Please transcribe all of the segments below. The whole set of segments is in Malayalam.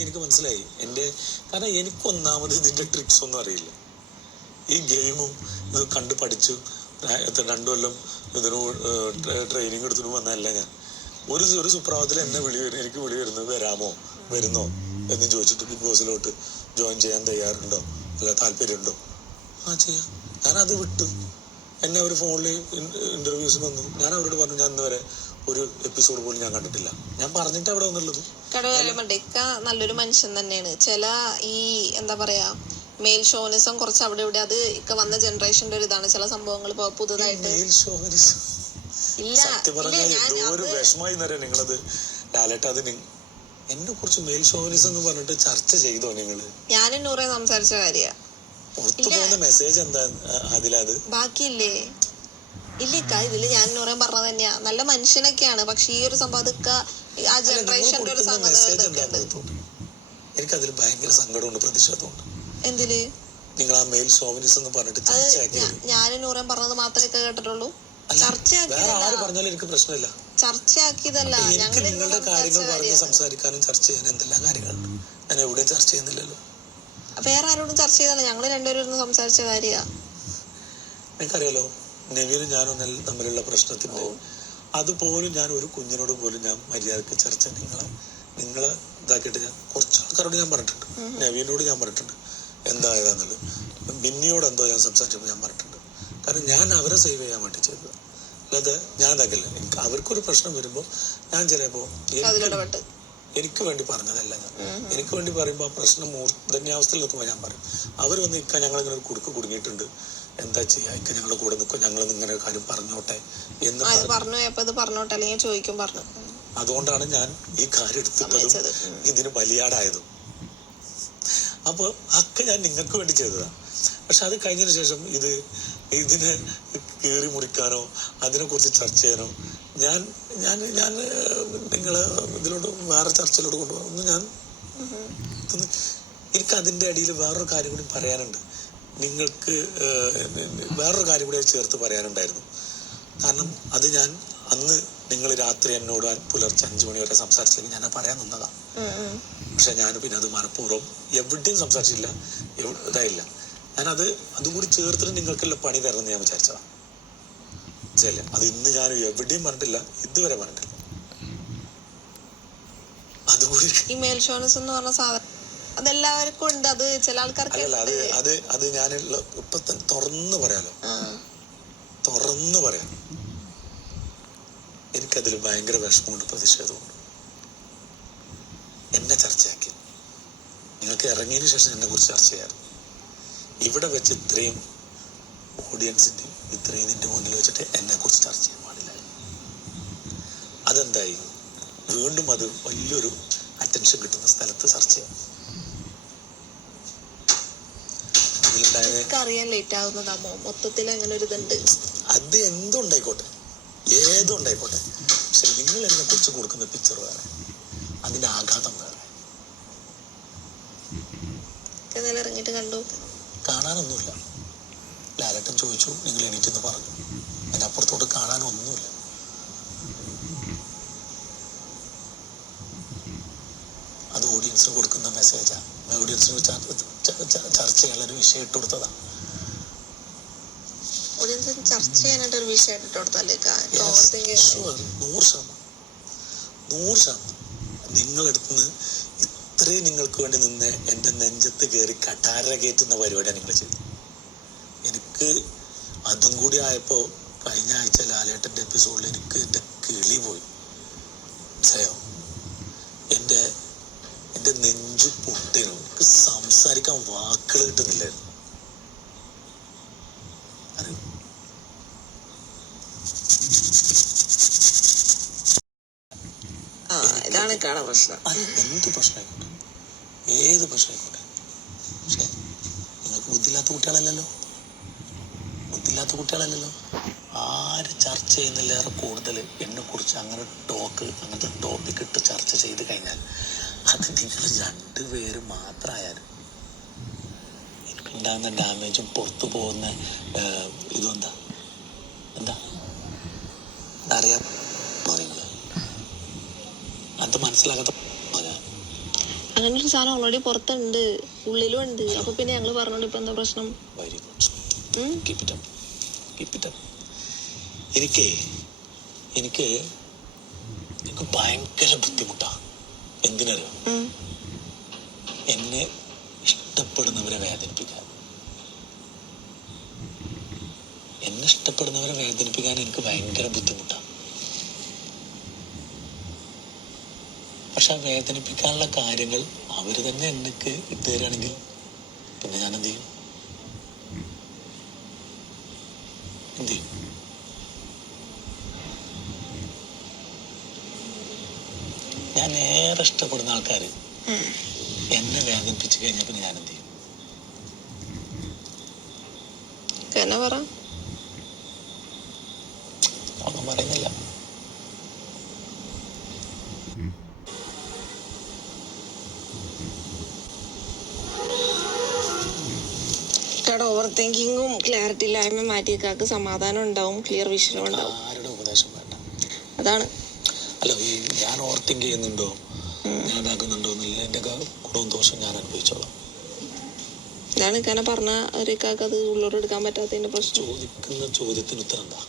എനിക്ക് മനസ്സിലായി എൻ്റെ. കാരണം എനിക്കൊന്നാമത് ഇതിൻ്റെ ട്രിക്സ് ഒന്നും അറിയില്ല. ഈ ഗെയിമും ഇത് കണ്ട് പഠിച്ചു 2 കൊല്ലം ഇതിന് ട്രെയിനിങ് എടുത്തിട്ട് വന്നതല്ല ഞാൻ. ഒരു സുപ്രഭാതത്തിൽ എന്നെ എനിക്ക് വിളി വരുന്നത് വരാമോ വരുന്നോ എന്ന് ചോദിച്ചിട്ട് ബിഗ് ബോസിലോട്ട് ജോയിൻ ചെയ്യാൻ തയ്യാറുണ്ടോ അല്ല താല്പര്യമുണ്ടോ ചെയ്യാം. ഞാനത് വിട്ടു. എന്നെ അവർ ഫോണിൽ ഇൻ്റർവ്യൂസ് വന്നു. ഞാൻ അവരോട് പറഞ്ഞു ഞാൻ ഇന്ന് വരെ ഒരു എപ്പിസോഡ് പോലും ഞാൻ കണ്ടിട്ടില്ല. ഞാൻ പറഞ്ഞിട്ട് അവിടെ വന്നുള്ളത്. നല്ലൊരു മനുഷ്യൻ തന്നെയാണ്. ചില ഈ എന്താ പറയാ മെയിൽ ഷോനിസം കുറച്ച് അവിടെ ഇവിടെ അത് ഒക്കെ വന്ന ജനറേഷന്റെ ഒരു ഇതാണ്. ചില സംഭവങ്ങൾ ഇപ്പൊ പുതുതായിട്ട് സത്യം പറഞ്ഞാൽ എന്തോ ഒരു വിഷമായി എന്നറിയാം നിങ്ങളത്. ലാലേട്ട അത് എന്നെ കുറിച്ച് മെയിൽ ഷോനിസം എന്ന് പറഞ്ഞിട്ട് ചർച്ച ചെയ്തോ നിങ്ങള്? ഞാനും നൂറെ സംസാരിച്ച കാര്യ പുറത്തു പോകുന്ന മെസ്സേജ് എന്താ അതിലത് ബാക്കിയില്ലേ? ഇല്ലിക്ക ഇതില് ഞാൻ നൂറെ പറഞ്ഞത് തന്നെയാ. നല്ല മനുഷ്യനൊക്കെയാണ്. പക്ഷെ ഈ ഒരു സംഭവം ആ ജനറേഷന്റെ ഒരു എനിക്കതിൽ ഭയങ്കര സങ്കടമുണ്ട്, പ്രതിഷേധമുണ്ട്. എന്തില്? നിങ്ങൾ ആ മെയിൽ ഷോവിനിസം എന്ന് പറഞ്ഞിട്ട് ഞാനും നൂറെ പറഞ്ഞത് മാത്രമേ കേട്ടിട്ടുള്ളൂ. പറഞ്ഞാലും എനിക്ക് പ്രശ്നമില്ല. ചർച്ചയാക്കിയതല്ല. എനിക്ക് നിങ്ങളുടെ കാര്യങ്ങൾ പറഞ്ഞ് സംസാരിക്കാനും ചർച്ച ചെയ്യാനും എന്തെല്ലാം കാര്യങ്ങളുണ്ട്. ഞാൻ എവിടെയും ചർച്ച ചെയ്യുന്നില്ലല്ലോ. വേറെ ആരോടും ചർച്ച ചെയ്തല്ല. ഞങ്ങള് രണ്ടുപേരും സംസാരിച്ച കാര്യ. എനിക്കറിയാലോ നവീനും ഞാനും തമ്മിലുള്ള പ്രശ്നത്തിന്റെ അതുപോലും ഞാൻ ഒരു കുഞ്ഞിനോട് പോലും ഞാൻ മര്യാദക്ക് ചർച്ച നിങ്ങളെ ഇതാക്കിയിട്ട് ഞാൻ കുറച്ച് ആൾക്കാരോട് ഞാൻ പറഞ്ഞിട്ടുണ്ട്. നവീനോട് ഞാൻ പറഞ്ഞിട്ടുണ്ട് എന്തായതാന്നുള്ളത്. ബിന്നിയോട് എന്തോ ഞാൻ സംസാരിച്ചപ്പോൾ ഞാൻ പറഞ്ഞിട്ടുണ്ട്. കാരണം ഞാൻ അവരെ സേവ് ചെയ്യാൻ വേണ്ടി ചെയ്തത്. അല്ലാതെ ഞാൻ ഇതാക്കില്ല. എനിക്ക് അവർക്കൊരു പ്രശ്നം വരുമ്പോൾ ഞാൻ ചിലപ്പോൾ എനിക്ക് വേണ്ടി പറഞ്ഞതല്ല. എനിക്ക് വേണ്ടി പറയുമ്പോൾ ആ പ്രശ്നം മൂർധന്യാവസ്ഥയിൽ നിൽക്കുമ്പോൾ ഞാൻ പറയും. അവർ വന്ന് ഇക്ക ഞങ്ങളിങ്ങനെ ഒരു കുടുങ്ങിയിട്ടുണ്ട്, എന്താ ചെയ്യാ, ഇക്ക ഞങ്ങളുടെ കൂടെ നിൽക്കും, ഞങ്ങൾ ഇങ്ങനെ ഒരു കാര്യം പറഞ്ഞോട്ടെ എന്ന് പറഞ്ഞു. അതുകൊണ്ടാണ് ഞാൻ ഈ കാര്യം എടുത്തിട്ടതും ഇതിന് ബലിയാടായതും. അപ്പോൾ ഒക്കെ ഞാൻ നിങ്ങൾക്ക് വേണ്ടി ചെയ്തതാണ്. പക്ഷെ അത് കഴിഞ്ഞതിന് ശേഷം ഇതിനെ കീറി മുറിക്കാനോ അതിനെക്കുറിച്ച് ചർച്ച ചെയ്യാനോ ഞാൻ നിങ്ങളെ ഇതിലോട്ട് വേറെ ചർച്ചയിലോട്ട് കൊണ്ടുപോകുന്നു. എനിക്ക് അതിൻ്റെ അടിയിൽ വേറൊരു കാര്യം കൂടി പറയാനുണ്ട്. നിങ്ങൾക്ക് വേറൊരു കാര്യം കൂടി ചേർത്ത് പറയാനുണ്ടായിരുന്നു. കാരണം അത് ഞാൻ അന്ന് നിങ്ങൾ രാത്രി എന്നോട് പുലർച്ചെ 5 മണി വരെ സംസാരിച്ചില്ലെങ്കിൽ ഞാൻ പറയാൻ നിന്നതാണ്. പക്ഷെ ഞാൻ പിന്നെ അത് മനഃപൂർവ്വം എവിടെയും സംസാരിച്ചില്ല, ഇതായില്ല. ഞാനത് അതുകൂടി ചേർത്തിട്ട് നിങ്ങൾക്കുള്ള പണി തരണമെന്ന് ഞാൻ വിചാരിച്ചതാണ്. മനസ്സിലായില്ല? അത് ഇന്ന് ഞാൻ എവിടെയും പറഞ്ഞിട്ടില്ല, ഇതുവരെ പറഞ്ഞിട്ടില്ല. അതുകൂടി അതെല്ലാവർക്കും ഉണ്ട്. അത് ചില ആൾക്കാർക്ക് അത് ഞാൻ ഇപ്പൊ തന്നെ തുറന്നു പറയാലോ, തുറന്നു പറയാം. എനിക്കതിൽ ഭയങ്കര വിഷമമുണ്ട്, പ്രതിഷേധമുണ്ട്. എന്നെ ചർച്ചയാക്കി നിങ്ങൾക്ക് ഇറങ്ങിയതിന് ശേഷം എന്നെ കുറിച്ച് ചർച്ച ചെയ്യാറ്. ഇവിടെ വെച്ച് ഇത്രയും ഓഡിയൻസിന്റെ ഇത്രയും ഇതിന്റെ മുന്നിൽ വെച്ചിട്ട് എന്നെ കുറിച്ച് ചർച്ച ചെയ്യാൻ പാടില്ല. അതെന്തായി? വീണ്ടും അത് വലിയൊരു അറ്റൻഷൻ കിട്ടുന്ന സ്ഥലത്ത് ചർച്ച ചെയ്യാം. അത് എന്തുണ്ടായിക്കോട്ടെ, ഏതുണ്ടായിക്കോട്ടെ, പക്ഷെ നിങ്ങൾ എന്നെ കുറിച്ച് കൊടുക്കുന്ന പിക്ചർ വേറെ, അതിന്റെ ആഘാതം വേറെ. ഇറങ്ങിയിട്ട് കണ്ടു കാണാനൊന്നുമില്ല. ലാലേട്ടൻ ചോദിച്ചു, നിങ്ങൾ എണീറ്റെന്ന് പറഞ്ഞു. അതിന്റെ അപ്പുറത്തോട്ട് കാണാനൊന്നുമില്ല. അത് ഓഡിയൻസിന് കൊടുക്കുന്ന മെസ്സേജാ. ഓഡിയൻസിന് ചർച്ച ചെയ്യാനുള്ള ഒരു വിഷയം ഇട്ട് കൊടുത്തതാണ്. ചർച്ച ചെയ്യാനായിട്ട് ഒരു വിഷയം ഇട്ട് കൊടുത്താലേ 100% നിങ്ങളെടുത്തുനിന്ന് ഇത്രയും നിങ്ങൾക്ക് വേണ്ടി നിന്ന് എൻ്റെ നെഞ്ചത്ത് കയറി കട്ടാര കയറ്റുന്ന പരിപാടിയാണ് നിങ്ങൾ ചെയ്തത്. എനിക്ക് അതും കൂടി ആയപ്പോൾ കഴിഞ്ഞ ആഴ്ച ലാലേട്ടൻ്റെ എപ്പിസോഡിൽ എനിക്ക് എൻ്റെ കിളി പോയി. മനസ്സിലായോ? എൻ്റെ നെഞ്ചു പൊട്ടേനു. എനിക്ക് സംസാരിക്കാൻ വാക്കുകൾ കിട്ടുന്നില്ലായിരുന്നു. എന്ത് പ്രശ്നമായിക്കോട്ടെ, ഏത് പ്രശ്നമായിക്കോട്ടെ, പക്ഷെ നിങ്ങൾക്ക് ബുദ്ധിയില്ലാത്ത കുട്ടികളല്ലല്ലോ. ആര് ചർച്ച ചെയ്യുന്നില്ലേറെ കൂടുതൽ എന്നെ കുറിച്ച് അങ്ങനത്തെ ടോപ്പിക് ഇട്ട് ചർച്ച ചെയ്ത് കഴിഞ്ഞാൽ അത് നിങ്ങൾ 2 പേര് മാത്രമായാലും എനിക്കുണ്ടാകുന്ന ഡാമേജും പുറത്തു പോകുന്ന ഇതും എന്താ അറിയാം. അത് മനസ്സിലാകാത്ത അങ്ങനെ ഒരു സാധനം ഓൾറെഡി പുറത്തുണ്ട്, ഉള്ളിലും ഉണ്ട്. അപ്പൊ പിന്നെ ഞങ്ങള് പറഞ്ഞോണ്ട് ഇപ്പൊ എന്താ പ്രശ്നം? Very good. Keep it up, keep it up. എനിക്ക് എനിക്ക് എനിക്ക് ഭയങ്കര ബുദ്ധിമുട്ടാ. എന്തിനറിയോ? എന്നെ ഇഷ്ടപ്പെടുന്നവരെ വേദനിപ്പിക്കാൻ. എന്നെ ഇഷ്ടപ്പെടുന്നവരെ വേദനിപ്പിക്കാൻ എനിക്ക് ഭയങ്കര ബുദ്ധിമുട്ടാണ്. പക്ഷെ ആ വേദനിപ്പിക്കാനുള്ള കാര്യങ്ങൾ അവര് തന്നെ എനിക്ക് ഇട്ടുതരാണെങ്കിൽ പിന്നെ ഞാൻ എന്ത് ചെയ്യും? ഞാൻ ഏറെ ഇഷ്ടപ്പെടുന്ന ആൾക്കാര് എന്നെ വേദനിപ്പിച്ചു കഴിഞ്ഞാൽ പിന്നെ ഞാൻ എന്ത് ചെയ്യും? ഒന്നും പറയുന്നില്ല. ഓവർ തിങ്കിങ്ങും ക്ലാരിറ്റി ഇല്ലായ്മ മാറ്റിയേക്കാക്ക് സമാധാനം ഉണ്ടാവും, ക്ലിയർ വിഷനും ഉണ്ടാവും. ആരുടെ ഉപദേശം വേണ്ട. അതാണ്. അല്ല, ഈ ഞാൻ ഓവർ തിങ്ക് ചെയ്യുന്നുണ്ടോ, ഞാൻ ഇതാക്കുന്നുണ്ടോ എന്നില്ല, എന്റെ ഗുണവും ദോഷം ഞാൻ അനുഭവിച്ചോളാം. ഇതാണ് ഇക്കാനെ പറഞ്ഞ ഒരിക്കാക്ക് അത് ഉള്ളോട്ട് എടുക്കാൻ പറ്റാത്തതിന്റെ പ്രശ്നം. ചോദിക്കുന്ന ചോദ്യത്തിന് ഉത്തരം എന്താ?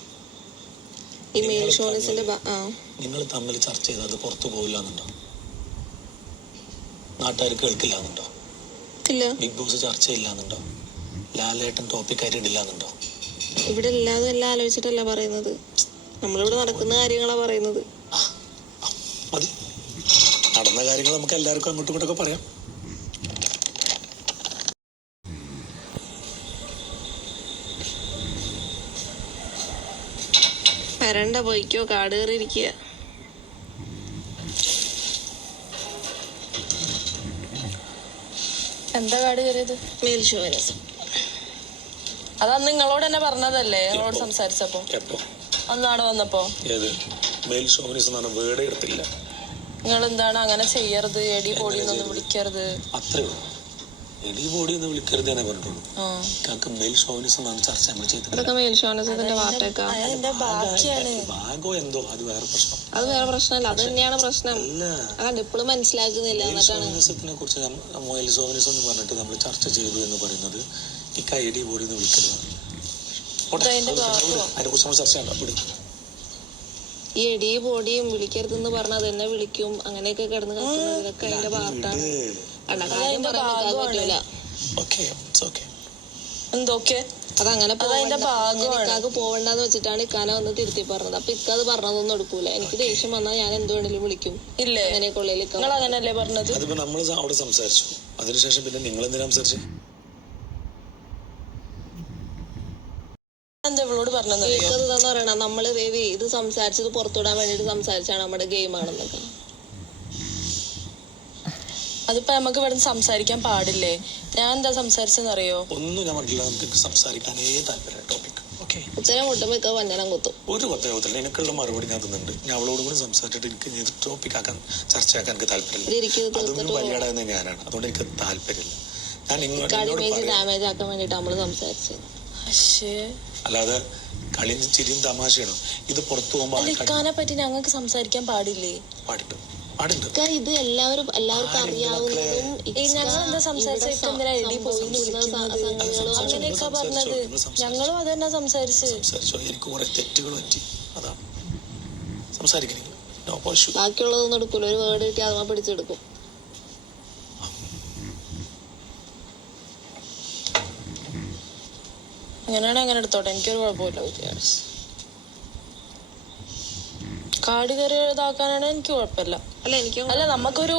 ഈ മെയിൽ ഷോനസിന്റെ നിങ്ങൾ തമ്മിൽ ചർച്ച ചെയ്താൽ അത് പുറത്തു പോകില്ല എന്നുണ്ടോ? നാട്ടുകാർ കേൾക്കില്ല എന്നുണ്ടോ? ഇല്ല. ബിഗ് ബോസ് ചർച്ച ഇല്ല എന്നുണ്ടോ? ലാലേട്ടൻ ടോപ്പിക്കായിട്ട് ഇടില്ല എന്നുണ്ടോ? ഇവിടെ എല്ലാതും എല്ലാം ആലോചിച്ചിട്ടല്ല പറയുന്നത്, നമ്മളിവിടെ നടക്കുന്ന കാര്യങ്ങളാ പറയുന്നത്. മതി, നടന്ന കാര്യങ്ങൾ നമുക്ക് എല്ലാവർക്കും അങ്ങോട്ടും ഇങ്ങോട്ടൊക്കെ പറയാം. വരണ്ട, പോയിക്കോ, കാട് കയറിയിരിക്കുക. എന്താ കാട് കയറിയത്? മെയിൽ ഷോനസ്. അതാ നിങ്ങളോട് തന്നെ പറഞ്ഞതല്ലേ, ഞങ്ങളോട് സംസാരിച്ചപ്പോ. അന്നാടെ വന്നപ്പോ മെയിൽ ഷോവിനിസം എന്നാണ് വേർഡ് എടുത്തില്ല. നിങ്ങൾ എന്താണ് അങ്ങനെ ചെയ്യരുത്, എടി പൊടി എന്നൊന്നും വിളിക്കരുത്. അത്രേ ഉള്ളൂ. എടി ബോഡി എന്ന് വിളിക്കരുത് തന്നെ പറഞ്ഞിട്ടുള്ളൂ. മെയിൽ ഷോവിനിസം ആണ് ചർച്ച നമ്മൾ ചെയ്തത്. ഭാഗോ എന്തോ അത് വേറെ പ്രശ്നം. അത് വേറെ പ്രശ്നമല്ല, അത് തന്നെയാണ് പ്രശ്നം. അതാണ് ഇപ്പോഴും മനസ്സിലാക്കുന്നില്ല. ഷോവിനിസത്തിനെ കുറിച്ച് മെയിൽ ഷോവിനിസം എന്ന് പറഞ്ഞിട്ട് നമ്മൾ ചർച്ച ചെയ്തു എന്ന് പറയുന്നത് ഈ എടി ബോഡി എന്ന് വിളിക്കരുത്. അതിനെ കുറിച്ച് നമ്മൾ ചർച്ച ചെയ്യണ്ട. ഈ എടിയും ബോഡിയും വിളിക്കരുതെന്ന് പറഞ്ഞാൽ അത് എന്നെ വിളിക്കും, അങ്ങനെയൊക്കെ കിടന്ന് കത്തുന്നത് ഇതൊക്കെ അതിന്റെ പാർട്ടാണ്. അതങ്ങനെ പോവണ്ടെന്ന് വെച്ചിട്ടാണ് ഇക്കാനെ വന്ന് തിരുത്തി പറഞ്ഞത്. അപ്പൊ ഇക്കത് പറഞ്ഞതൊന്നും എടുക്കൂല. എനിക്ക് ദേഷ്യം വന്നാൽ ഞാൻ എന്ത് വേണേലും വിളിക്കും. ഇല്ലേ? അങ്ങനെയൊക്കെ ഉള്ളിൽ അങ്ങനല്ലേ പറഞ്ഞത്? അതിപ്പോ നമ്മൾ അവിടെ സംസാരിച്ചു, അതിനുശേഷം പിന്നെ നിങ്ങൾ എന്തിനാ സംസാരിച്ചു? ഇവളോട് പറഞ്ഞത് കേൾക്കതെന്ന് പറയണം. നമ്മള് ദേവി ഇത് സംസാരിച്ചത് പുറത്തുവിടാൻ വേണ്ടിട്ട് സംസാരിച്ചാണ്, നമ്മുടെ ഗെയിം ആണെന്നൊക്കെ. അതിപ്പോ നമുക്ക് ഇവിടെ സംസാരിക്കാൻ പാടില്ലേ? ഞാൻ എന്താ സംസാരിച്ചെന്നറിയോ? ഒന്നും ഞാൻ പറഞ്ഞില്ല, നമുക്ക് സംസാരിക്കാനേ താല്പര്യം. ടോപ്പിക് ഉത്തരം മുട്ടുമ്പോ ഇക്ക വഞ്ഞനം കുത്തും. ഒരു കൊത്തത്തില്ല, എനിക്കുള്ള mറുപടി ഞാൻ തന്നിട്ടുണ്ട്. ഞാൻ അവളോട് കൂടി സംസാരിച്ചിട്ട് എനിക്ക് ടോപ്പിക് ആക്കാൻ, ചർച്ചയാക്കാൻ എനിക്ക് താല്പര്യമില്ല. അതൊന്നും വലിയാടാകുന്ന ഞാനാണ്, അതുകൊണ്ട് എനിക്ക് താല്പര്യമില്ല. ഞാൻ ഡാമേജ് ആക്കാൻ വേണ്ടിട്ട് നമ്മള് സംസാരിച്ചത്. അല്ലാതെ കളിയും ചിരിയും തമാശയാണോ? ഇത് പുറത്തു പോകുമ്പോൾ പറ്റി ഞങ്ങൾക്ക് സംസാരിക്കാൻ പാടില്ലേ? പാടിട്ട് ഇത് എല്ലാവർക്കും അറിയാവുന്നതും അങ്ങനെയൊക്കെ പറഞ്ഞത്. ഞങ്ങളും അത് തന്നെ സംസാരിച്ചു. എനിക്ക് കുറെ തെറ്റുകൾ പറ്റി, അതാണ് സംസാരിക്കുന്നത്. ബാക്കിയുള്ളതൊന്നും എടുക്കൂല, ഒരു വേർഡ് കിട്ടി അതുമാ പിടിച്ചെടുക്കും. അങ്ങനെയാണെങ്കിൽ അങ്ങനെ എടുത്തോട്ടെ, എനിക്കൊരു കുഴപ്പമില്ല. കാട് കയറി ഇതാക്കാനാണ് എനിക്ക് കുഴപ്പമില്ല. അല്ല നമുക്കൊരു